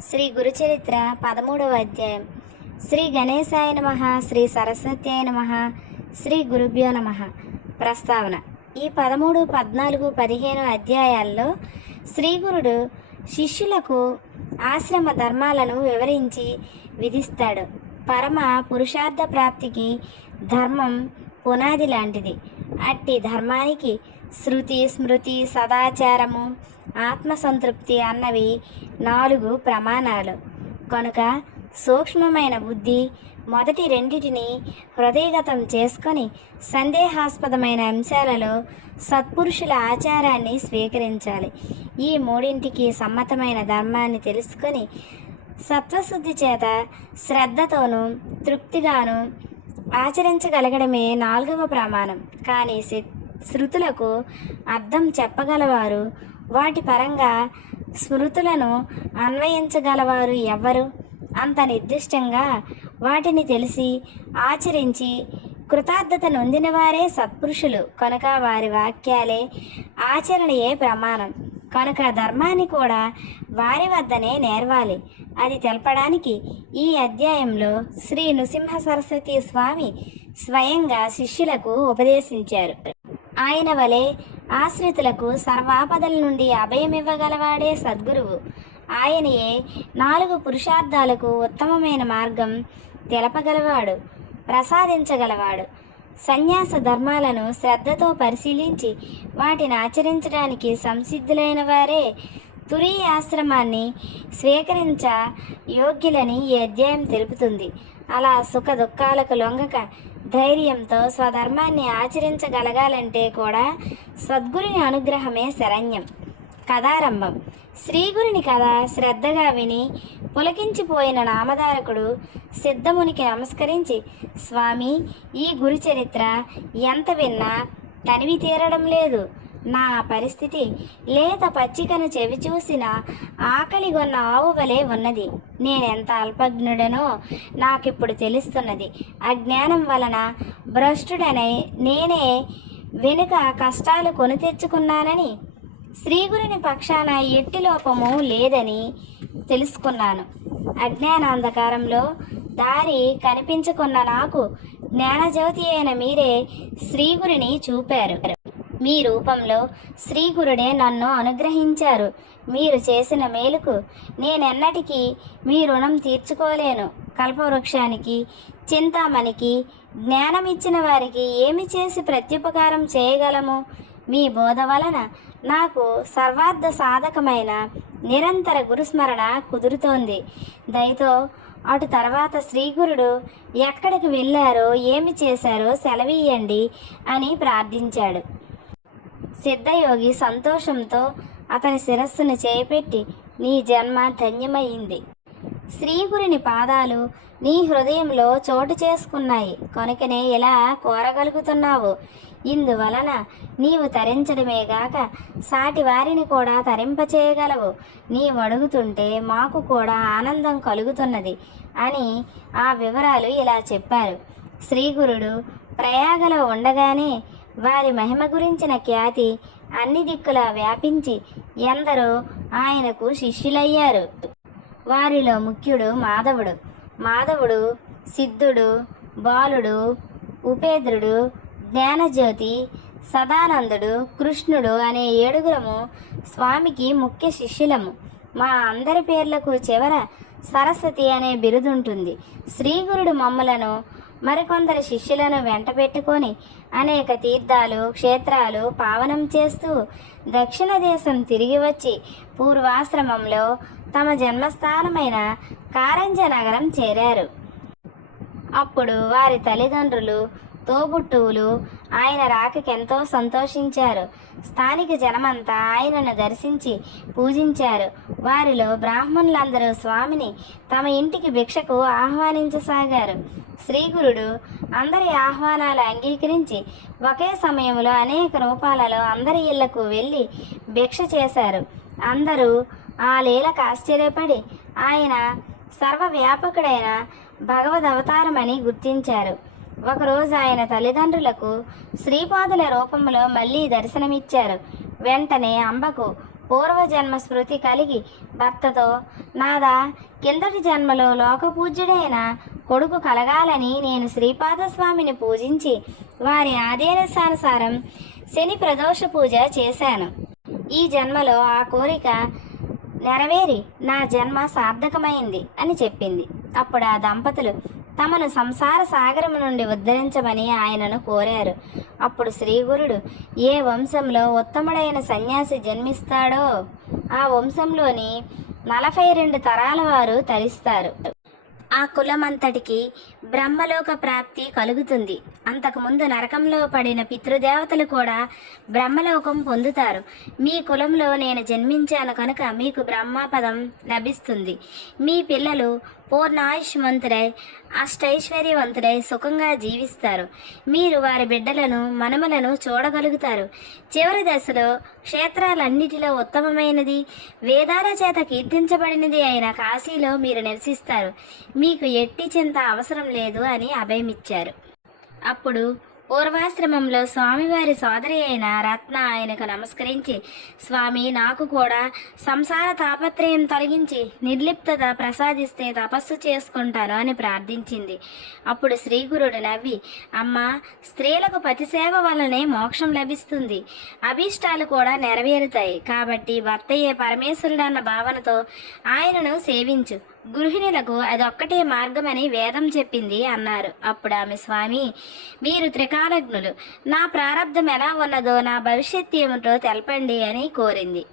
శ్రీ గురుచరిత్ర పదమూడవ అధ్యాయం. శ్రీ గణేశాయ నమ శ్రీ సరస్వత్యాయ నమ శ్రీ గురుభ్యో నమ. ప్రస్తావన. ఈ పదమూడు పద్నాలుగు పదిహేను అధ్యాయాల్లో శ్రీగురుడు శిష్యులకు ఆశ్రమ ధర్మాలను వివరించి విధిస్తాడు. పరమ పురుషార్థ ప్రాప్తికి ధర్మం పునాది లాంటిది. అట్టి ధర్మానికి శృతి స్మృతి సదాచారము ఆత్మసంతృప్తి అన్నవి నాలుగు ప్రమాణాలు. కనుక సూక్ష్మమైన బుద్ధి మొదటి రెండిటిని హృదయగతం చేసుకొని సందేహాస్పదమైన అంశాలలో సత్పురుషుల ఆచారాన్ని స్వీకరించాలి. ఈ మూడింటికి సమ్మతమైన ధర్మాన్ని తెలుసుకొని సత్వశుద్ధి చేత శ్రద్ధతోనూ తృప్తిగాను ఆచరించగలగడమే నాలుగవ ప్రమాణం. కానీ శృతులకు అర్థం చెప్పగలవారు. వాటి పరంగా స్మృతులను అన్వయించగలవారు ఎవ్వరు? అంత నిర్దిష్టంగా వాటిని తెలిసి ఆచరించి కృతార్థత నొందిన వారే సత్పురుషులు. కనుక వారి వాక్యాలే ఆచరణయే ప్రమాణం. కనుక ధర్మాన్ని కూడా వారి వద్దనే నేర్వాలి. అది తెలపడానికి ఈ అధ్యాయంలో శ్రీ నృసింహ సరస్వతి స్వామి స్వయంగా శిష్యులకు ఉపదేశించారు. ఆయన వలె ఆశ్రితులకు సర్వాపదల నుండి అభయమివ్వగలవాడే సద్గురువు. ఆయనయే నాలుగు పురుషార్థాలకు ఉత్తమమైన మార్గం తెలపగలవాడు ప్రసాదించగలవాడు. సన్యాస ధర్మాలను శ్రద్ధతో పరిశీలించి వాటిని ఆచరించడానికి సంసిద్ధులైన వారే తురి ఆశ్రమాన్ని స్వీకరించ యోగ్యులని ఈ అధ్యాయం తెలుపుతుంది. అలా సుఖ దుఃఖాలకు లొంగక ధైర్యంతో స్వధర్మాన్ని ఆచరించగలగాలంటే కూడా సద్గురుని అనుగ్రహమే శరణ్యం. కథారంభం. శ్రీగురుని కథ శ్రద్ధగా విని పులకించిపోయిన నామధారకుడు సిద్ధమునికి నమస్కరించి స్వామి ఈ గురు చరిత్ర ఎంత విన్నా తనివి తీరడం లేదు. నా పరిస్థితి లేత పచ్చికను చెవి చూసిన ఆకలిగొన్న ఆవు వలె ఉన్నది. నేనెంత అల్పజ్ఞుడనో నాకిప్పుడు తెలుస్తున్నది. అజ్ఞానం వలన భ్రష్టుడనై నేనే వెనుక కష్టాలు కొని తెచ్చుకున్నానని శ్రీగురుని పక్షాన ఎట్టి లోపము లేదని తెలుసుకున్నాను. అజ్ఞానాంధకారంలో దారి కనిపించుకున్న నాకు జ్ఞానజ్యోతి అయిన మీరే శ్రీగురిని చూపారు. మీ రూపంలో శ్రీగురుడే నన్ను అనుగ్రహించారు. మీరు చేసిన మేలుకు నేనెన్నటికీ మీ రుణం తీర్చుకోలేను. కల్పవృక్షానికి చింతామణికి జ్ఞానం ఇచ్చిన వారికి ఏమి చేసి ప్రత్యుపకారం చేయగలము? మీ బోధ వలన నాకు సర్వార్థ సాధకమైన నిరంతర గురుస్మరణ కుదురుతోంది. దయతో అటు తర్వాత శ్రీగురుడు ఎక్కడికి వెళ్ళారో ఏమి చేశారో సెలవీయండి అని ప్రార్థించాడు. సిద్ధయోగి సంతోషంతో అతని శిరస్సును చేపెట్టి నీ జన్మ ధన్యమైంది. శ్రీగురిని పాదాలు నీ హృదయంలో చోటు చేసుకున్నాయి. కనుకనే ఇలా కోరగలుగుతున్నావు. ఇందువలన నీవు తరించడమేగాక సాటి వారిని కూడా తరింపచేయగలవు. నీవు అడుగుతుంటే మాకు కూడా ఆనందం కలుగుతున్నది అని ఆ వివరాలు ఇలా చెప్పారు. శ్రీగురుడు ప్రయాగలో ఉండగానే వారి మహిమ గురించిన ఖ్యాతి అన్ని దిక్కులా వ్యాపించి ఎందరో ఆయనకు శిష్యులయ్యారు. వారిలో ముఖ్యుడు మాధవుడు. మాధవుడు సిద్ధుడు బాలుడు ఉపేంద్రుడు జ్ఞానజ్యోతి సదానందుడు కృష్ణుడు అనే ఏడుగురము స్వామికి ముఖ్య శిష్యులము. మా అందరి పేర్లకు చివర సరస్వతి అనే బిరుదుంటుంది. శ్రీగురుడు మమ్మలను మరికొందరు శిష్యులను వెంట పెట్టుకొని అనేక తీర్థాలు క్షేత్రాలు పావనం చేస్తూ దక్షిణ దేశం తిరిగి వచ్చి పూర్వాశ్రమంలో తమ జన్మస్థానమైన కారంజ నగరం చేరారు. అప్పుడు వారి తల్లిదండ్రులు తోబుట్టువులు ఆయన రాకకి సంతోషించారు. స్థానిక జనమంతా ఆయనను దర్శించి పూజించారు. వారిలో బ్రాహ్మణులందరూ స్వామిని తమ ఇంటికి భిక్షకు ఆహ్వానించసాగారు. శ్రీగురుడు అందరి ఆహ్వానాలు అంగీకరించి ఒకే సమయంలో అనేక రూపాలలో అందరి ఇళ్ళకు వెళ్ళి భిక్ష చేశారు. అందరూ ఆ లీలకు ఆశ్చర్యపడి ఆయన సర్వవ్యాపకుడైన భగవద్ అవతారమని గుర్తించారు. ఒకరోజు ఆయన తల్లిదండ్రులకు శ్రీపాదుల రూపంలో మళ్ళీ దర్శనమిచ్చారు. వెంటనే అంబకు పూర్వజన్మ స్మృతి కలిగి భర్తతో నాదా కిందటి జన్మలో లోకపూజ్యుడైన కొడుకు కలగాలని నేను శ్రీపాదస్వామిని పూజించి వారి ఆదేశానుసారం శని ప్రదోష పూజ చేశాను. ఈ జన్మలో ఆ కోరిక నెరవేరి నా జన్మ సార్థకమైంది అని చెప్పింది. అప్పుడు ఆ దంపతులు తమను సంసార సాగరం నుండి ఉద్ధరించమని ఆయనను కోరారు. అప్పుడు శ్రీగురుడు ఏ వంశంలో ఉత్తముడైన సన్యాసి జన్మిస్తాడో ఆ వంశంలోని నలభై రెండు తరాల వారు తరిస్తారు. ఆ కులమంతటికి బ్రహ్మలోక ప్రాప్తి కలుగుతుంది. అంతకుముందు నరకంలో పడిన పితృదేవతలు కూడా బ్రహ్మలోకం పొందుతారు. మీ కులంలో నేను జన్మించాను కనుక మీకు బ్రహ్మపదం లభిస్తుంది. మీ పిల్లలు పూర్ణాయుష్మంతుడై అష్టైశ్వర్యవంతుడై సుఖంగా జీవిస్తారు. మీరు వారి బిడ్డలను మనమలను చూడగలుగుతారు. చివరి దశలో క్షేత్రాలన్నిటిలో ఉత్తమమైనది వేదాల చేత కీర్తించబడినది అయిన కాశీలో మీరు నివసిస్తారు. మీకు ఎట్టి చింత అవసరం లేదు అని అభయమిచ్చారు. అప్పుడు పూర్వాశ్రమంలో స్వామివారి సోదరి అయిన రత్న ఆయనకు నమస్కరించి స్వామి నాకు కూడా సంసార తాపత్రయం తొలగించి నిర్లిప్తత ప్రసాదిస్తే తపస్సు చేసుకుంటాను అని ప్రార్థించింది. అప్పుడు శ్రీగురుడు నవ్వి అమ్మ స్త్రీలకు పతిసేవ వల్లనే మోక్షం లభిస్తుంది. అభీష్టాలు కూడా నెరవేరుతాయి. కాబట్టి భర్తయ్యే పరమేశ్వరుడు అన్న భావనతో ఆయనను సేవించు. గృహిణులకు అదొక్కటే మార్గమని వేదం చెప్పింది అన్నారు. అప్పుడు ఆమె స్వామి మీరు త్రికాలజ్ఞులు. నా ప్రారంధం ఎలా ఉన్నదో నా భవిష్యత్తు ఏమిటో తెలపండి అని కోరింది.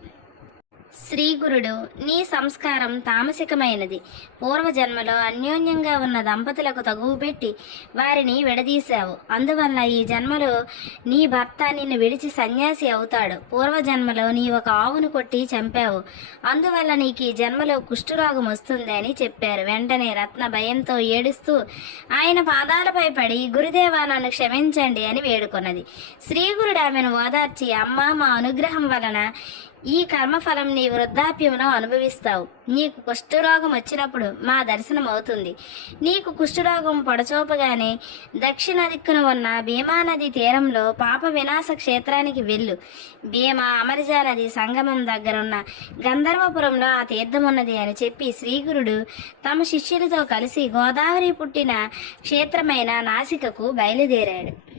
శ్రీగురుడు నీ సంస్కారం తామసికమైనది. పూర్వజన్మలో అన్యోన్యంగా ఉన్న దంపతులకు తగువు పెట్టి వారిని విడదీశావు. అందువల్ల ఈ జన్మలో నీ భర్త నిన్ను విడిచి సన్యాసి అవుతాడు. పూర్వజన్మలో నీ ఒక ఆవును కొట్టి చంపావు. అందువల్ల నీకు ఈ జన్మలో కుష్ఠరోగం వస్తుంది అని చెప్పారు. వెంటనే రత్న భయంతో ఏడుస్తూ ఆయన పాదాలపై పడి గురుదేవా నన్ను క్షమించండి అని వేడుకొన్నది. శ్రీగురుడు ఆమెను ఓదార్చి అమ్మ మా అనుగ్రహం వలన ఈ కర్మఫలం నీ వృద్ధాప్యంలో అనుభవిస్తావు. నీకు కుష్ఠరోగం వచ్చినప్పుడు మా దర్శనం అవుతుంది. నీకు కుష్ఠరోగం పొడచోపగానే దక్షిణ దిక్కున ఉన్న భీమా నది తీరంలో పాప వినాశ క్షేత్రానికి వెళ్ళు. భీమా అమరజా నది సంగమం దగ్గరున్న గంధర్వపురంలో ఆ తీర్థం ఉన్నది అని చెప్పి శ్రీగురుడు తమ శిష్యులతో కలిసి గోదావరి పుట్టిన క్షేత్రమైన నాసికకు బయలుదేరాడు.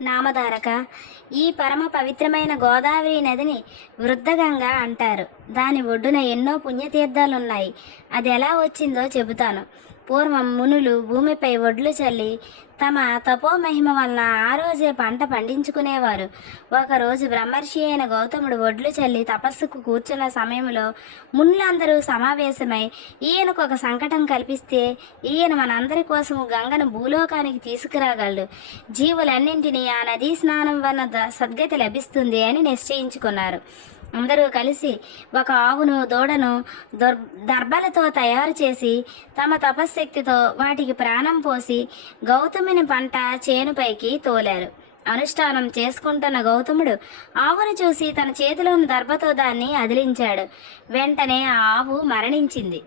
నామధారక. ఈ పరమ పవిత్రమైన గోదావరి నదిని వృద్ధగంగా అంటారు. దాని ఒడ్డున ఎన్నో పుణ్యతీర్థాలున్నాయి. అది ఎలా వచ్చిందో చెబుతాను. పూర్వం మునులు భూమిపై ఒడ్లు చల్లి తమ తపో మహిమ వలన ఆ రోజే పంట పండించుకునేవారు. ఒకరోజు బ్రహ్మర్షి అయిన గౌతముడు ఒడ్లు చల్లి తపస్సుకు కూర్చున్న సమయంలో మునులందరూ సమావేశమై ఈయనకు ఒక సంకటం కల్పిస్తే ఈయన మనందరి కోసం గంగను భూలోకానికి తీసుకురాగలడు. జీవులన్నింటినీ ఆ నదీ స్నానం వలన సద్గతి లభిస్తుంది అని నిశ్చయించుకున్నారు. అందరూ కలిసి ఒక ఆవును దూడను దొర్ దర్భలతో తయారు చేసి తమ తపశ్శక్తితో వాటికి ప్రాణం పోసి గౌతమిని పంట చేనుపైకి తోలారు. అనుష్ఠానం చేసుకుంటున్న గౌతముడు ఆవును చూసి తన చేతిలోని దర్భతో దాన్ని అదిలించాడు. వెంటనే ఆ ఆవు మరణించింది.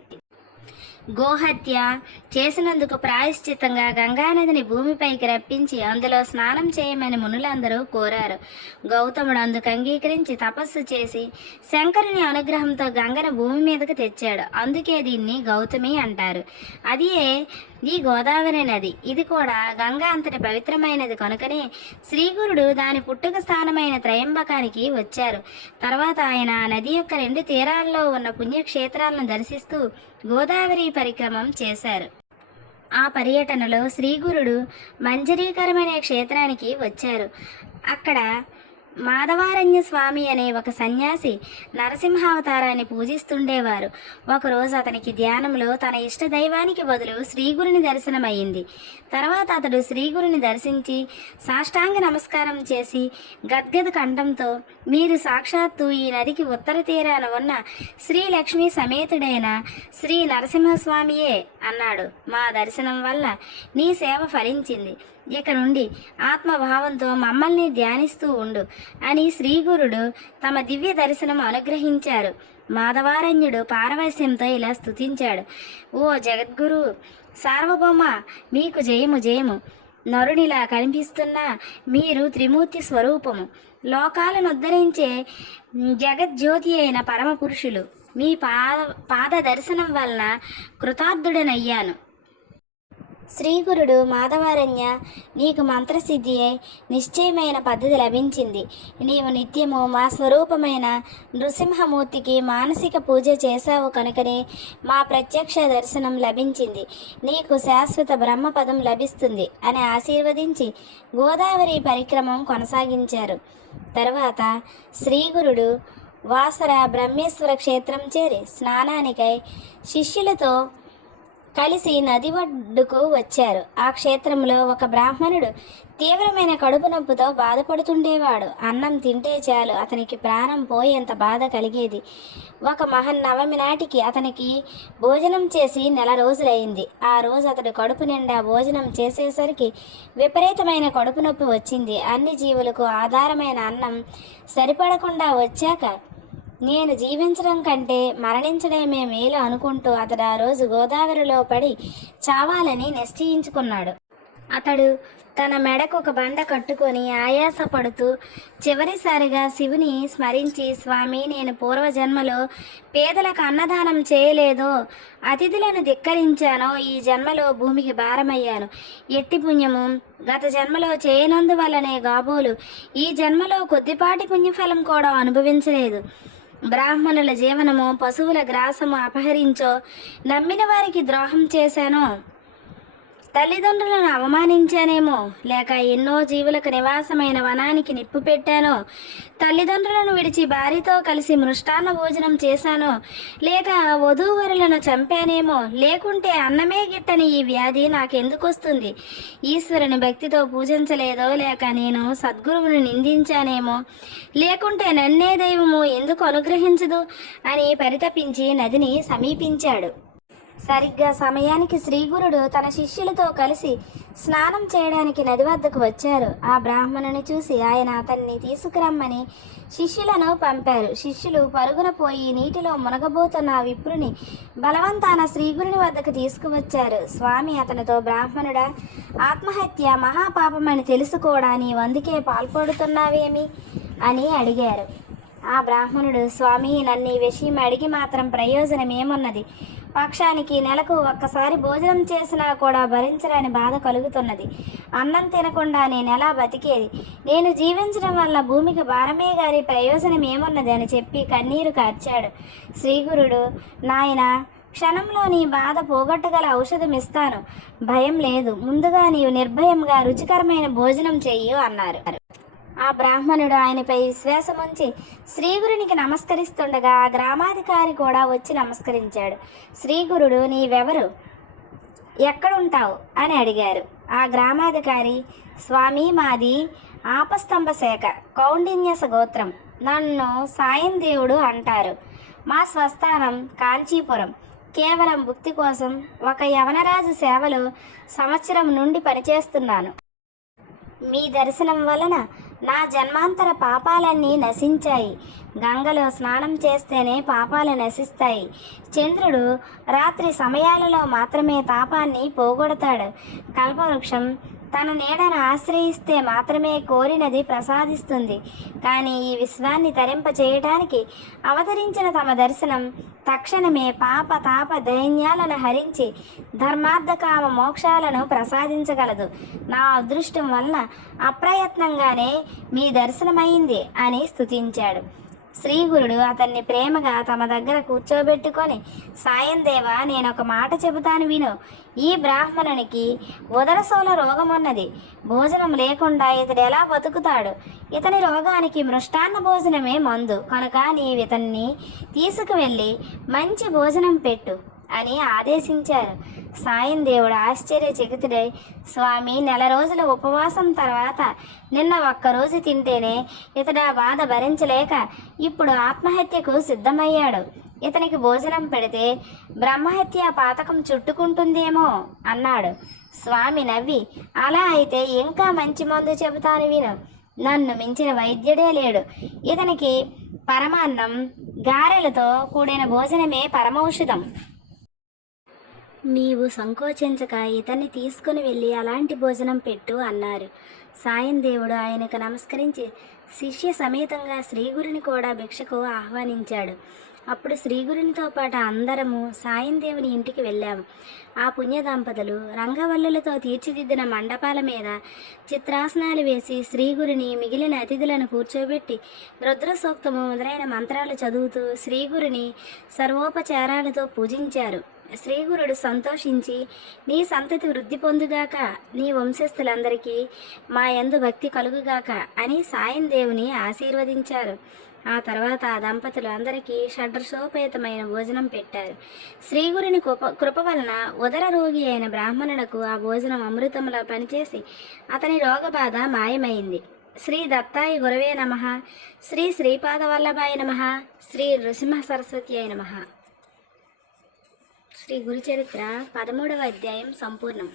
గోహత్య చేసినందుకు ప్రాయశ్చిత్తంగా గంగానదిని భూమిపైకి రప్పించి అందులో స్నానం చేయమని మునులందరూ కోరారు. గౌతముడు అందుకు అంగీకరించి తపస్సు చేసి శంకరుని అనుగ్రహంతో గంగను భూమి మీదకు తెచ్చాడు. అందుకే దీన్ని గౌతమి అంటారు. అదియే ఈ గోదావరి నది. ఇది కూడా గంగా అంతటి పవిత్రమైనది కనుకనే శ్రీగురుడు దాని పుట్టుక స్థానమైన త్రయంబకానికి వచ్చారు. తర్వాత ఆయన నది యొక్క రెండు తీరాల్లో ఉన్న పుణ్యక్షేత్రాలను దర్శిస్తూ గోదావరి పరిక్రమం చేశారు. ఆ పర్యటనలో శ్రీగురుడు మంజరీకరమనే క్షేత్రానికి వచ్చారు. అక్కడ మాధవారణ్య స్వామి అనే ఒక సన్యాసి నరసింహావతారాన్ని పూజిస్తుండేవారు. ఒకరోజు అతనికి ధ్యానంలో తన ఇష్ట దైవానికి బదులు శ్రీగురుని దర్శనమయ్యింది. తర్వాత అతడు శ్రీగురుని దర్శించి సాష్టాంగ నమస్కారం చేసి గద్గద కంఠంతో మీరు సాక్షాత్తు ఈ నదికి ఉత్తర తీరాన ఉన్న శ్రీ లక్ష్మీ సమేతుడైన శ్రీ నరసింహస్వామియే అన్నాడు. మా దర్శనం వల్ల నీ సేవ ఫలించింది. ఇక నుండి ఆత్మభావంతో మమ్మల్ని ధ్యానిస్తూ ఉండు అని శ్రీగురుడు తమ దివ్య దర్శనం అనుగ్రహించారు. మాధవారణ్యుడు పారవశ్యంతో ఇలా స్తుతించాడు. ఓ జగద్గురు సార్వభౌమ మీకు జయము జయము. నరునిలా కనిపిస్తున్న మీరు త్రిమూర్తి స్వరూపము. లోకాలను ఉద్ధరించే జగజ్యోతి అయిన పరమ పురుషులు మీ పాద పాద దర్శనం వలన కృతార్థుడనయ్యాను. శ్రీగురుడు మాధవారణ్య నీకు మంత్రసిద్ధి అయి నిశ్చయమైన పద్ధతి లభించింది. నీవు నిత్యము మా స్వరూపమైన నృసింహమూర్తికి మానసిక పూజ చేశావు కనుకనే మా ప్రత్యక్ష దర్శనం లభించింది. నీకు శాశ్వత బ్రహ్మపదం లభిస్తుంది అని ఆశీర్వదించి గోదావరి పరిక్రమం కొనసాగించారు. తర్వాత శ్రీగురుడు వాసర బ్రహ్మేశ్వర క్షేత్రం చేరి స్నానానికై శిష్యులతో కలిసి నది ఒడ్డుకు వచ్చారు. ఆ క్షేత్రంలో ఒక బ్రాహ్మణుడు తీవ్రమైన కడుపు నొప్పితో బాధపడుతుండేవాడు. అన్నం తింటే చాలు అతనికి ప్రాణం పోయేంత బాధ కలిగేది. ఒక మహన్నవమి నాటికి అతనికి భోజనం చేసి నెల రోజులైంది. ఆ రోజు అతడు కడుపు నిండా భోజనం చేసేసరికి విపరీతమైన కడుపు నొప్పి వచ్చింది. అన్ని జీవులకు ఆధారమైన అన్నం సరిపడకుండా వచ్చాక నేను జీవించడం కంటే మరణించడమే మేలు అనుకుంటూ అతడు ఆ రోజు గోదావరిలో పడి చావాలని నిశ్చయించుకున్నాడు. అతడు తన మెడకు ఒక బండ కట్టుకొని ఆయాసపడుతూ చివరిసారిగా శివుని స్మరించి స్వామి నేను పూర్వజన్మలో పేదలకు అన్నదానం చేయలేదో అతిథులను ధిక్కరించానో ఈ జన్మలో భూమికి భారమయ్యాను. ఎట్టి పుణ్యము గత జన్మలో చేయనందువల్లనే గాబోలు. ఈ జన్మలో కొద్దిపాటి పుణ్యఫలం కూడా అనుభవించలేదు. బ్రాహ్మణుల జీవనము పశువుల గ్రాసము అపహరించో నమ్మిన వారికి ద్రోహం చేశాను. తల్లిదండ్రులను అవమానించానేమో లేక ఎన్నో జీవులకు నివాసమైన వనానికి నిప్పు పెట్టానో తల్లిదండ్రులను విడిచి భార్యతో కలిసి మృష్టాన్న భోజనం చేశానో లేక వధూవరులను చంపానేమో లేకుంటే అన్నమే గిట్టని ఈ వ్యాధి నాకెందుకు వస్తుంది ఈశ్వరుని భక్తితో పూజించలేదో లేక నేను సద్గురువును నిందించానేమో లేకుంటే నన్నే దైవము ఎందుకు అనుగ్రహించదు? అని పరితపించి నదిని సమీపించాడు. సరిగ్గా సమయానికి శ్రీగురుడు తన శిష్యులతో కలిసి స్నానం చేయడానికి నది వద్దకు వచ్చారు. ఆ బ్రాహ్మణుని చూసి ఆయన అతన్ని తీసుకురమ్మని శిష్యులను పంపారు. శిష్యులు పరుగున పోయి నీటిలో మునగబోతున్న ఆ విప్రుని బలవంతాన శ్రీగురుని వద్దకు తీసుకువచ్చారు. స్వామి అతనితో బ్రాహ్మణుడా ఆత్మహత్య మహాపాపమని తెలుసుకోవడా వందుకే పాల్పడుతున్నావేమి? అని అడిగారు. ఆ బ్రాహ్మణుడు స్వామి నన్ను ఈ విషయం అడిగి మాత్రం ప్రయోజనం ఏమున్నది పక్షానికి నెలకు ఒక్కసారి భోజనం చేసినా కూడా భరించరాని బాధ కలుగుతున్నది. అన్నం తినకుండా నేను ఎలా బతికేది. నేను జీవించడం వల్ల భూమికి భారమే గారి ప్రయోజనం ఏమున్నది అని చెప్పి కన్నీరు కార్చాడు. శ్రీగురుడు నాయన క్షణంలో నీ బాధ పోగొట్టగల ఔషధం ఇస్తాను. భయం లేదు. ముందుగా నీవు నిర్భయంగా రుచికరమైన భోజనం చెయ్యు అన్నారు. ఆ బ్రాహ్మణుడు ఆయనపై విశ్వాసముంచి శ్రీగురునికి నమస్కరిస్తుండగా ఆ గ్రామాధికారి కూడా వచ్చి నమస్కరించాడు. శ్రీగురుడు నీవెవరు? ఎక్కడుంటావు? అని అడిగారు. ఆ గ్రామాధికారి స్వామి మాది ఆపస్తంభ శాఖ కౌండిన్యస గోత్రం నన్ను సాయం దేవుడు అంటారు. మా స్వస్థానం కాంచీపురం. కేవలం భుక్తి కోసం ఒక యవనరాజు సేవలో సంవత్సరం నుండి పనిచేస్తున్నాను. మీ దర్శనం వలన నా జన్మాంతర పాపాలన్నీ నశించాయి. గంగలో స్నానం చేస్తేనే పాపాలు నశిస్తాయి. చంద్రుడు రాత్రి సమయాలలో మాత్రమే తాపాన్ని పోగొడతాడు. కల్పవృక్షం తన నీడను ఆశ్రయిస్తే మాత్రమే కోరినది ప్రసాదిస్తుంది. కానీ ఈ విశ్వాన్ని తరింప చేయటానికి అవతరించిన తమ దర్శనం తక్షణమే పాప తాప దైన్యాలను హరించి ధర్మార్థకామ మోక్షాలను ప్రసాదించగలదు. నా అదృష్టం వలన అప్రయత్నంగానే మీ దర్శనమైంది అని స్థుతించాడు శ్రీగురుడు అతన్ని ప్రేమగా తమ దగ్గర కూర్చోబెట్టుకొని సాయందేవ నేను ఒక మాట చెబుతాను విను. ఈ బ్రాహ్మణునికి ఉదరసోల రోగం ఉన్నది భోజనం లేకుండా ఇతడు ఎలా బతుకుతాడు? ఇతని రోగానికి మృష్టాన్న భోజనమే మందు. కనుక నీవు ఇతన్ని తీసుకువెళ్ళి మంచి భోజనం పెట్టు. అని ఆదేశించారు. సాయం దేవుడు ఆశ్చర్యచకితుడై స్వామి నెల రోజుల ఉపవాసం తర్వాత నిన్న ఒక్కరోజు తింటేనే ఇతడు ఆ బాధ భరించలేక ఇప్పుడు ఆత్మహత్యకు సిద్ధమయ్యాడు. ఇతనికి భోజనం పెడితే బ్రహ్మహత్య పాతకం చుట్టుకుంటుందేమో అన్నాడు. స్వామి నవ్వి అలా అయితే ఇంకా మంచి మందు చెబుతాను విను. నన్ను మించిన వైద్యుడే లేడు. ఇతనికి పరమాన్నం గారెలతో కూడిన భోజనమే పరమౌషధం. నీవు సంకోచించక ఇతన్ని తీసుకుని వెళ్ళి అలాంటి భోజనం పెట్టు అన్నారు. సాయం దేవుడు ఆయనకు నమస్కరించి శిష్య సమేతంగా శ్రీగురిని కూడా భిక్షకు ఆహ్వానించాడు. అప్పుడు శ్రీగురునితో పాటు అందరము సాయం దేవుని ఇంటికి వెళ్ళాము. ఆ పుణ్య దంపతులు రంగవల్లులతో తీర్చిదిద్దిన మండపాల మీద చిత్రాసనాలు వేసి శ్రీగురిని మిగిలిన అతిథులను కూర్చోబెట్టి రుద్రసూక్తము మొదలైన మంత్రాలు చదువుతూ శ్రీగురిని సర్వోపచారాలతో పూజించారు. శ్రీగురుడు సంతోషించి నీ సంతతి వృద్ధి పొందుగాక నీ వంశస్థులందరికీ మా యందు భక్తి కలుగుగాక అని సాయం దేవుని ఆశీర్వదించారు. ఆ తర్వాత ఆ దంపతులు అందరికీ షడ్రసోపేతమైన భోజనం పెట్టారు. శ్రీగురుని కృప కృప వలన ఉదర రోగి అయిన బ్రాహ్మణులకు ఆ భోజనం అమృతంలా పనిచేసి అతని రోగబాధ మాయమైంది. శ్రీ దత్తాయి గురవే నమ. శ్రీ శ్రీపాద వల్లభాయ నమ. శ్రీ నృసింహ సరస్వతి అయి నమ. శ్రీ గురుచరిత్ర పదమూడవ అధ్యాయం సంపూర్ణం.